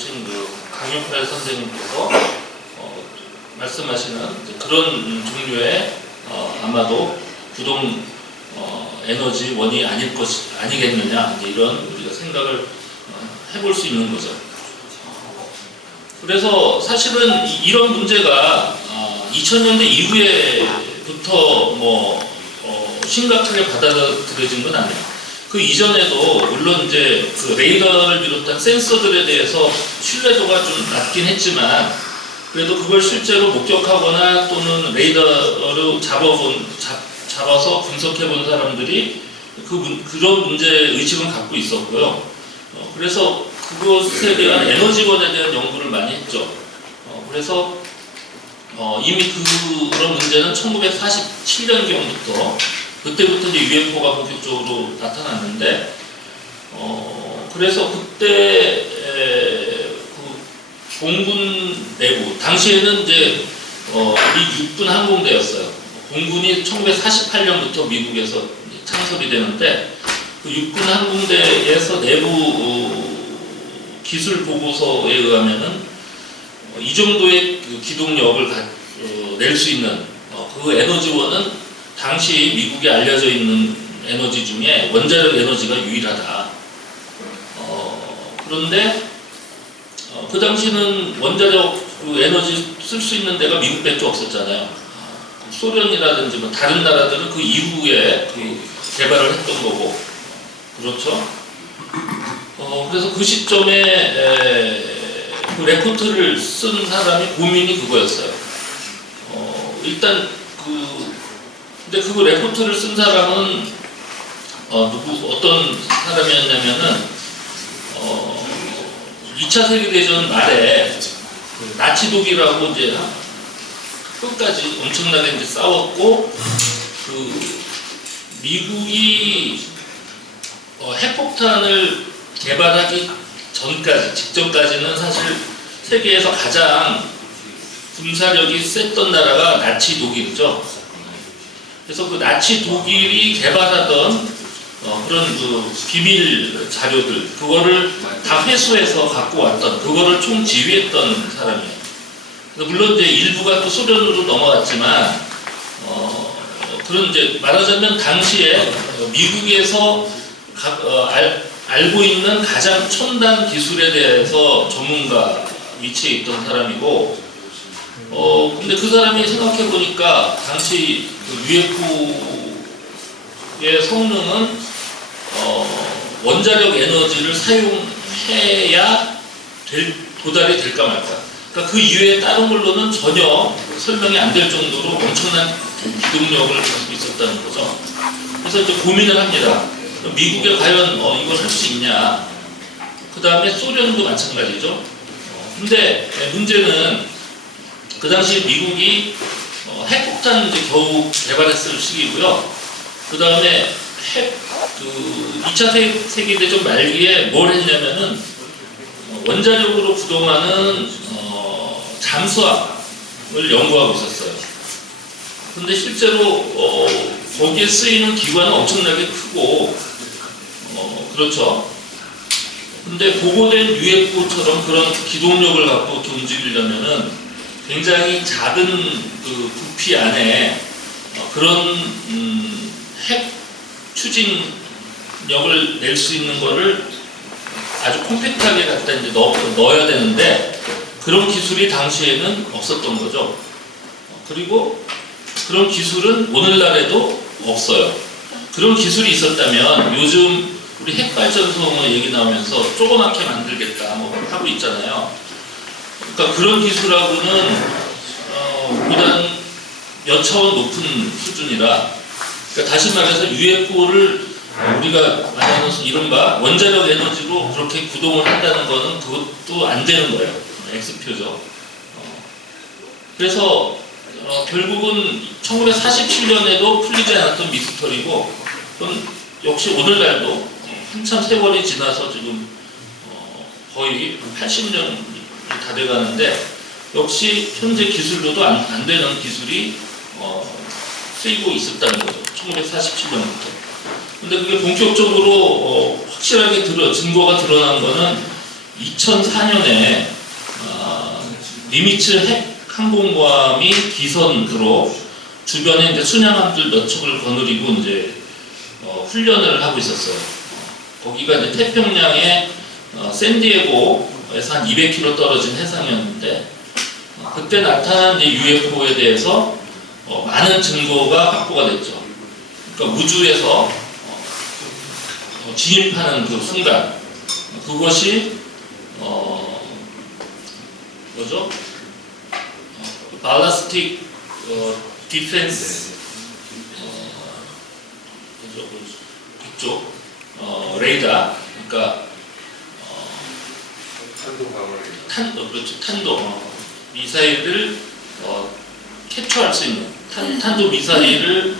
오신 그 강윤팔 선생님께서 말씀하시는 그런 종류의 아마도 구동 에너지원이 아니겠느냐, 이런 우리가 생각을 해볼 수 있는 거죠. 그래서 사실은 이런 문제가 2000년대 이후에부터 심각하게 받아들여진 건 아니에요. 그 이전에도 물론 이제 그 레이더를 비롯한 센서들에 대해서 신뢰도가 좀 낮긴 했지만, 그래도 그걸 실제로 목격하거나 또는 레이더로 잡아서 분석해본 사람들이 그런 문제 의식은 갖고 있었고요. 그래서 그것에 대한 에너지원에 대한 연구를 많이 했죠. 그래서 이미 그런 문제는 1947년경부터 그때부터 이제 UFO가 본격적으로 나타났는데, 그래서 그때 그 공군 내부 당시에는 이제 미 육군 항공대였어요. 공군이 1948년부터 미국에서 창설이 되는데, 그 육군 항공대에서 내부 기술 보고서에 의하면은 이 정도의 그 기동력을 낼 수 있는 그 에너지원은 당시 미국에 알려져 있는 에너지 중에 원자력 에너지가 유일하다. 그런데 그 당시는 원자력 그 에너지 쓸 수 있는 데가 미국밖에 없었잖아요. 소련이라든지 뭐 다른 나라들은 그 이후에 그 개발을 했던 거고, 그렇죠. 그래서 그 시점에 그 레포트를 쓴 사람이 고민이 그거였어요. 일단 근데 그 레포트를 쓴 사람은 어떤 사람이었냐면은 2차 세계대전 말에 그 나치 독일하고 이제 끝까지 엄청나게 이제 싸웠고, 그 미국이 핵폭탄을 개발하기 직전까지는 사실 세계에서 가장 군사력이 셌던 나라가 나치 독일이죠. 그래서 그 나치 독일이 개발하던 그런 그 비밀 자료들, 그거를 다 회수해서 갖고 왔던, 그거를 총지휘했던 사람이에요. 물론 이제 일부가 또 소련으로 넘어갔지만, 그런 이제 말하자면 당시에 미국에서 알고 있는 가장 첨단 기술에 대해서 전문가 위치에 있던 사람이고, 근데 그 사람이 생각해 보니까 당시 그 UFO의 성능은 원자력 에너지를 사용해야 도달이 될까 말까. 그러니까 그 이외에 다른 걸로는 전혀 설명이 안 될 정도로 엄청난 기동력을 갖고 있었다는 거죠. 그래서 이제 고민을 합니다. 미국에 과연 이걸 할 수 있냐. 그 다음에 소련도 마찬가지죠. 근데 문제는 그 당시 미국이 핵폭탄 이제 겨우 개발했을 시기고요. 그 다음에 2차 세계대전 말기에 뭘 했냐면은 원자력으로 구동하는 잠수함을 연구하고 있었어요. 근데 실제로 거기에 쓰이는 기관은 엄청나게 크고, 그렇죠. 근데 보고된 UFO처럼 그런 기동력을 갖고 이렇게 움직이려면은 굉장히 작은 그 부피 안에 그런 핵 추진력을 낼 수 있는 거를 아주 콤팩트하게 갖다 이제 넣어야 되는데, 그런 기술이 당시에는 없었던 거죠. 그리고 그런 기술은 오늘날에도 없어요. 그런 기술이 있었다면 요즘 우리 핵발전소 얘기 나오면서 조그맣게 만들겠다 하고 있잖아요. 그러니까 그런 기술하고는 보다는 몇 차원 높은 수준이라, 그러니까 다시 말해서 UFO를 우리가 말하는 이른바 원자력 에너지로 그렇게 구동을 한다는 거는 그것도 안 되는 거예요. X표죠. 그래서 결국은 1947년에도 풀리지 않았던 미스터리고, 그건 역시 오늘날도 한참 세월이 지나서 지금 거의 80년이 다 돼가는데, 역시 현재 기술로도 안 되는 기술이 쓰이고 있었다는 거죠. 1947년부터. 근데 그게 본격적으로 확실하게 증거가 드러난 거는 2004년에 니미츠 핵 항공모함이 기선으로 주변에 이제 순양함들 몇 척을 거느리고 이제 훈련을 하고 있었어요. 거기가 이제 태평양의 샌디에고에서 한 200km 떨어진 해상이었는데 그때 나타난 UFO에 대해서 많은 증거가 확보가 됐죠. 그러니까 우주에서 진입하는 그 순간 그것이 뭐죠? 발라스틱 디펜스 그쪽 레이더, 그러니까 탄도 미사일을 캡처할 수 있는 탄도 미사일을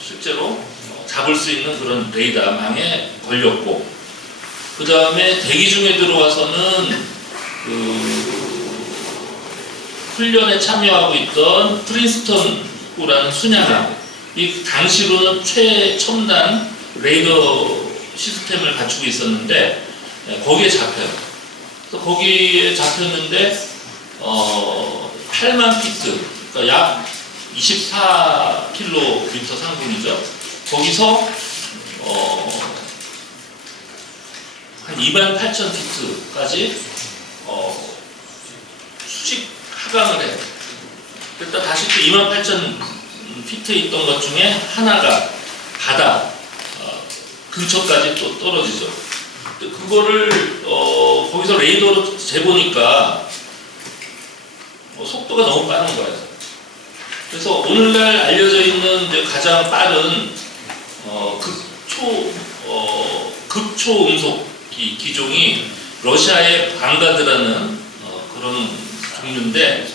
실제로 잡을 수 있는 그런 레이더망에 걸렸고, 그 다음에 대기 중에 들어와서는 훈련에 참여하고 있던 프린스턴이라는 순양함, 이 당시로는 최첨단 레이더 시스템을 갖추고 있었는데 거기에 잡혀요. 그래서 거기에 잡혔는데 8만 피트, 그러니까 약 24km 상공이죠. 거기서 한 28,000피트까지 수직 하강을 해요. 그러니까 다시 또 28,000피트에 있던 것 중에 하나가 바다 근처까지 또 떨어지죠. 그거를 거기서 레이더로 재보니까 속도가 너무 빠른 거예요. 그래서 오늘날 알려져 있는 이제 가장 빠른 극초 음속 기종이 러시아의 방가드라는 그런 종류인데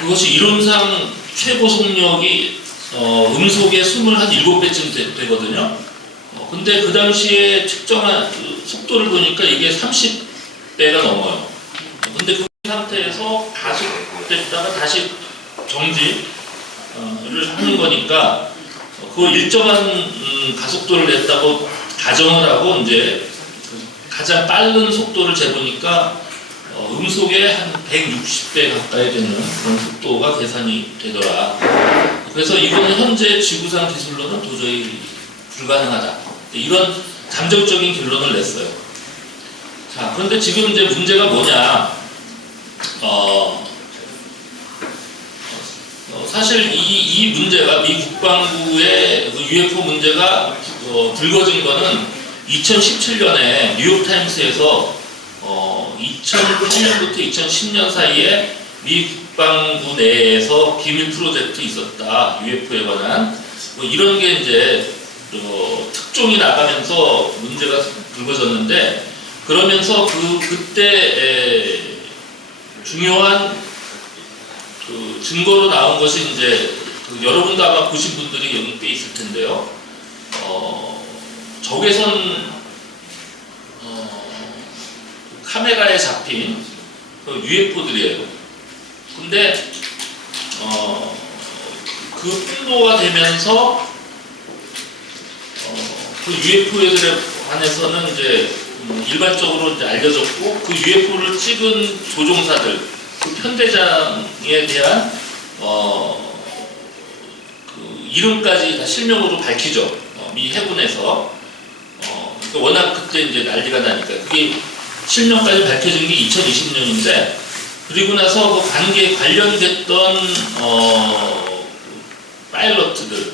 그것이 이론상 최고 속력이 음속의 27배쯤 되거든요. 근데 그 당시에 측정한 속도를 보니까 이게 30배가 넘어요. 근데 그 상태에서 가속됐다가 다시 정지를 하는 거니까 그 일정한 가속도를 냈다고 가정을 하고 이제 가장 빠른 속도를 재보니까 음속의 한 160배 가까이 되는 그런 속도가 계산이 되더라. 그래서 이거는 현재 지구상 기술로는 도저히 불가능하다. 이런 잠정적인 결론을 냈어요. 자, 그런데 지금 이제 문제가 뭐냐? 사실 이 문제가 미 국방부의 UFO 문제가 불거진 거는 2017년에 뉴욕타임스에서 2008년부터 2010년 사이에 미 국방부 내에서 비밀 프로젝트 있었다, UFO에 관한 뭐 이런 게 이제 특종이 나가면서 문제가 불거졌는데, 그러면서 그때 중요한 증거로 나온 것이 이제 여러분도 아마 보신 분들이 여기 꽤 있을 텐데요. 적외선 카메라에 잡힌 UFO들이에요. 근데 그 풍도가 되면서 그 UFO들에 관해서는 이제 일반적으로 이제 알려졌고, 그 UFO를 찍은 조종사들, 그 편대장에 대한 그 이름까지 다 실명으로 밝히죠. 미 해군에서 워낙 그때 이제 난리가 나니까 그게 실명까지 밝혀진 게 2020년인데, 그리고 나서 그 관련됐던 파일럿들이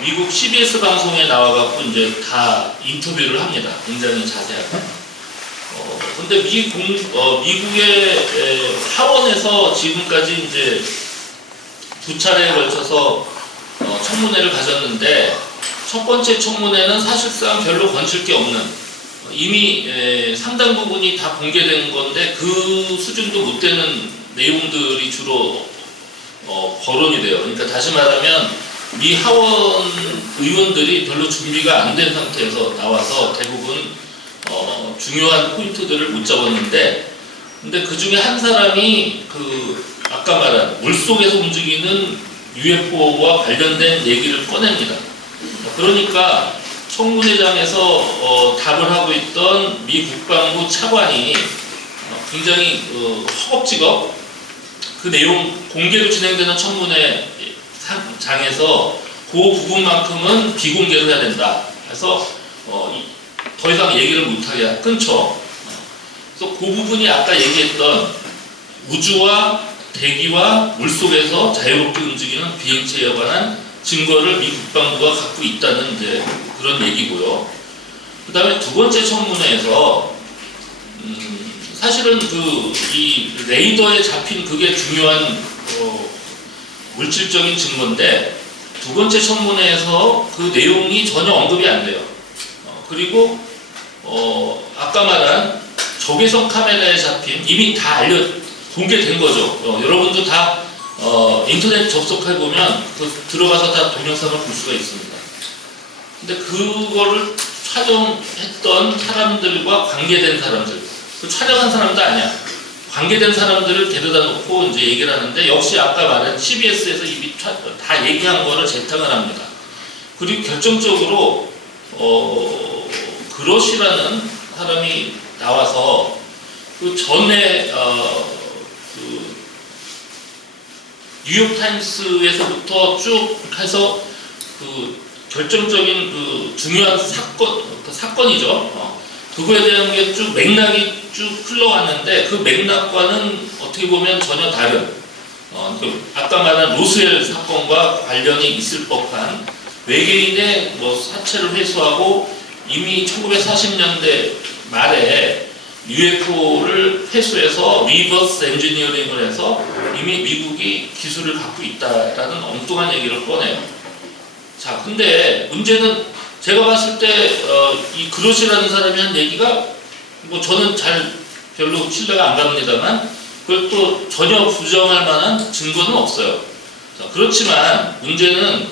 미국 CBS 방송에 나와갖고 이제 다 인터뷰를 합니다. 굉장히 자세하게. 근데 미국의 하원에서 지금까지 이제 2차례에 걸쳐서 청문회를 가졌는데, 첫 번째 청문회는 사실상 별로 건질 게 없는, 이미 상당 부분이 다 공개된 건데 그 수준도 못 되는 내용들이 주로 거론이 돼요. 그러니까 다시 말하면 미 하원 의원들이 별로 준비가 안 된 상태에서 나와서 대부분 중요한 포인트들을 못 잡았는데, 근데 그 중에 한 사람이 그 아까 말한 물속에서 움직이는 UFO와 관련된 얘기를 꺼냅니다. 그러니까 청문회장에서 답을 하고 있던 미 국방부 차관이 굉장히 허겁지겁 그 내용 공개로 진행되는 청문회장에서 그 부분만큼은 비공개로 해야 된다. 그래서 더 이상 얘기를 못하게 끊죠. 그래서 그 부분이 아까 얘기했던 우주와 대기와 물속에서 자유롭게 움직이는 비행체에 관한 증거를 미 국방부가 갖고 있다는 이제 그런 얘기고요. 그 다음에 두 번째 청문회에서 사실은 이 레이더에 잡힌 그게 중요한 물질적인 증거인데 두 번째 청문회에서 그 내용이 전혀 언급이 안 돼요. 그리고 아까 말한 적외선 카메라에 잡힌 이미 다 공개된 거죠. 여러분도 다 인터넷 접속해보면 들어가서 다 동영상을 볼 수가 있습니다. 근데 그거를 촬영했던 사람들과 관계된 사람들, 그 촬영한 사람도 아니야. 관계된 사람들을 데려다 놓고 이제 얘기를 하는데 역시 아까 말한 CBS에서 이미 다 얘기한 거를 재탕을 합니다. 그리고 결정적으로 그러시라는 사람이 나와서 그 전에 그 뉴욕타임스에서부터 쭉 해서 그 결정적인 그 중요한 사건이죠. 그거에 대한 게 쭉 맥락이 쭉 흘러왔는데 그 맥락과는 어떻게 보면 전혀 다른 아까 말한 로스웰 사건과 관련이 있을 법한 외계인의 사체를 회수하고 이미 1940년대 말에 UFO를 회수해서 리버스 엔지니어링을 해서 이미 미국이 기술을 갖고 있다라는 엉뚱한 얘기를 꺼내요. 자, 근데 문제는 제가 봤을 때 이 그로시라는 사람이 한 얘기가 저는 별로 신뢰가 안 갑니다만 그걸 또 전혀 부정할 만한 증거는 없어요. 자, 그렇지만 문제는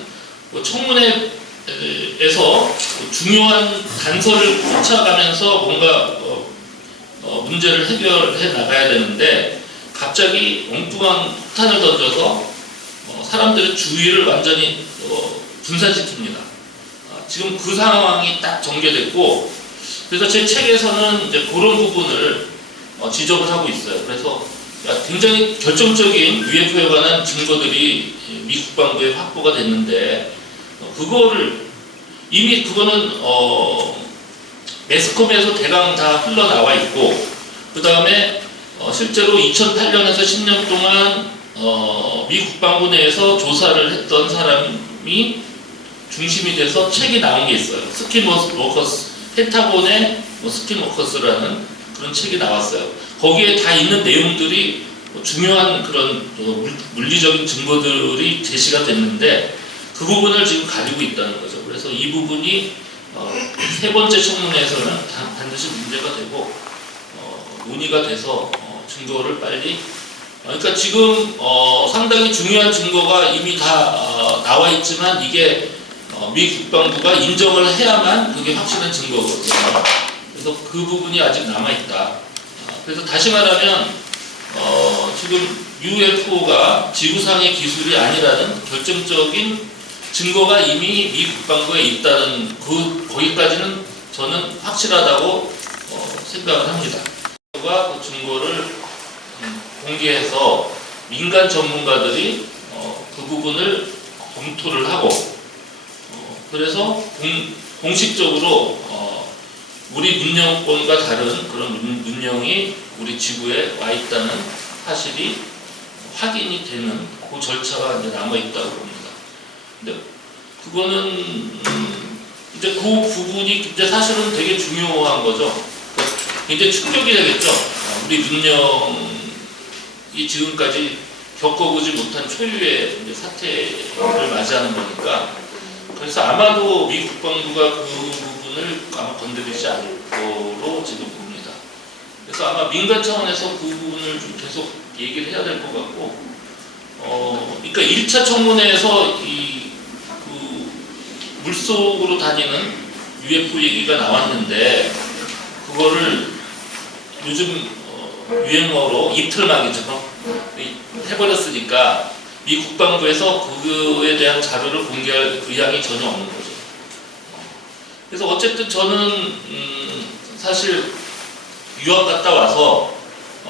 청문회에서 중요한 단서를 쫓아가면서 뭔가 문제를 해결해 나가야 되는데 갑자기 엉뚱한 폭탄을 던져서 사람들의 주의를 완전히 분산시킵니다. 지금 그 상황이 딱 전개됐고 그래서 제 책에서는 이제 그런 부분을 지적을 하고 있어요. 그래서 굉장히 결정적인 UFO에 관한 증거들이 미 국방부에 확보가 됐는데 그거를 이미 그거는 매스컴에서 대강 다 흘러나와 있고 그 다음에 실제로 2008년에서 10년 동안 미 국방부 내에서 조사를 했던 사람이 중심이 돼서 책이 나온 게 있어요. 스킨워커스, 펜타곤의 스킨워커스라는 그런 책이 나왔어요. 거기에 다 있는 내용들이 중요한 그런 물리적인 증거들이 제시가 됐는데 그 부분을 지금 가지고 있다는 거죠. 그래서 이 부분이 세 번째 청문회에서는 반드시 문제가 되고 논의가 돼서 증거를 빨리 그러니까 지금 상당히 중요한 증거가 이미 다 나와 있지만 이게 미 국방부가 인정을 해야만 그게 확실한 증거거든요. 그래서 그 부분이 아직 남아있다. 그래서 다시 말하면 지금 UFO가 지구상의 기술이 아니라는 결정적인 증거가 이미 미 국방부에 있다는 거기까지는 저는 확실하다고 생각을 합니다. 그 증거를 공개해서 민간 전문가들이 그 부분을 검토를 하고 그래서 공식적으로 우리 문명권과 다른 그런 문명이 우리 지구에 와 있다는 사실이 확인이 되는 그 절차가 이제 남아 있다고 봅니다. 근데 그거는 이제 그 부분이 이제 사실은 되게 중요한 거죠. 굉장히 충격이 되겠죠. 우리 문명이 지금까지 겪어보지 못한 초유의 이제 사태를 맞이하는 거니까. 그래서 아마도 미 국방부가 그 부분을 아마 건드리지 않을 거로 지금 봅니다. 그래서 아마 민간 차원에서 그 부분을 좀 계속 얘기를 해야 될 것 같고, 그러니까 1차 청문회에서 그 물속으로 다니는 UFO 얘기가 나왔는데, 그거를 요즘 유행어로 이틀막이죠. 해버렸으니까 미 국방부에서 그거에 대한 자료를 공개할 의향이 전혀 없는 거죠. 그래서 어쨌든 저는 사실 유학 갔다 와서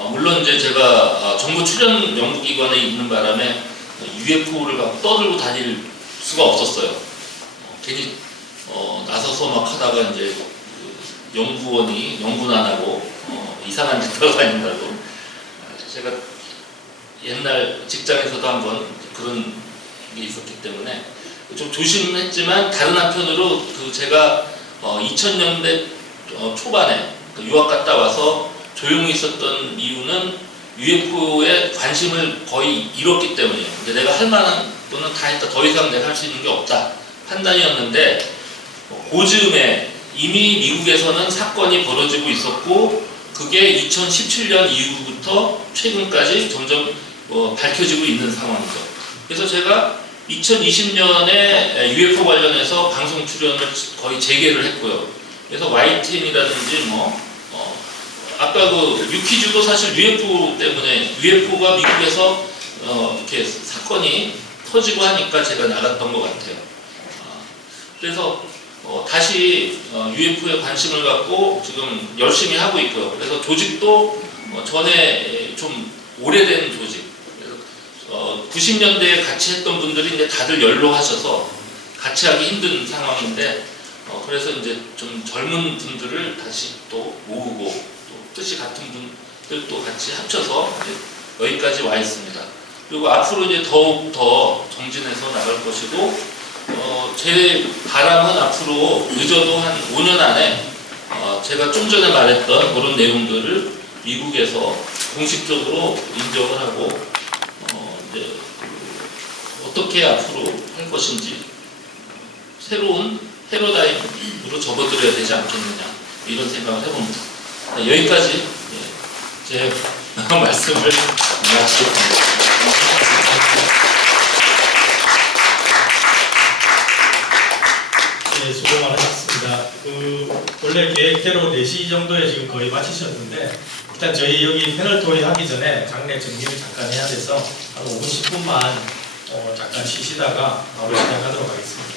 물론 이제 제가 정부 출연 연구기관에 있는 바람에 UFO를 갖고 떠들고 다닐 수가 없었어요. 괜히 나서서 막 하다가 이제 그 연구원이 연구는 안 하고 이상한 짓 하고 다닌다고. 제가 옛날 직장에서도 한번 그런 게 있었기 때문에 좀 조심했지만 다른 한편으로 그 제가 2000년대 초반에 유학 갔다 와서 조용히 있었던 이유는 UFO에 관심을 거의 잃었기 때문이에요. 근데 내가 할 만한 거는 다 했다. 더 이상 내가 할 수 있는 게 없다. 판단이었는데 그 즈음에 이미 미국에서는 사건이 벌어지고 있었고 그게 2017년 이후부터 최근까지 점점 밝혀지고 있는 상황이죠. 그래서 제가 2020년에 UFO 관련해서 방송 출연을 거의 재개를 했고요. 그래서 YTN이라든지 아까 그 유퀴즈도 사실 UFO 때문에 UFO가 미국에서 이렇게 사건이 터지고 하니까 제가 나갔던 것 같아요. 그래서 다시 UFO에 관심을 갖고 지금 열심히 하고 있고요. 그래서 조직도 전에 좀 오래된 조직. 그래서 90년대에 같이 했던 분들이 이제 다들 연로하셔서 같이 하기 힘든 상황인데 그래서 이제 좀 젊은 분들을 다시 또 모으고 또 뜻이 같은 분들도 같이 합쳐서 여기까지 와 있습니다. 그리고 앞으로 이제 더욱 더 정진해서 나갈 것이고 제 바람은 앞으로 늦어도 한 5년 안에 제가 좀 전에 말했던 그런 내용들을 미국에서 공식적으로 인정을 하고 이제 어떻게 앞으로 할 것인지 새로운 패러다임으로 접어들어야 되지 않겠느냐 이런 생각을 해봅니다. 여기까지 제 말씀을 마치겠습니다. 네, 수고 많으셨습니다. 원래 계획대로 4시 정도에 지금 거의 마치셨는데 일단 저희 여기 패널 토의 하기 전에 장례 정리를 잠깐 해야 돼서 한 5분 10분만 잠깐 쉬시다가 바로 시작하도록 하겠습니다.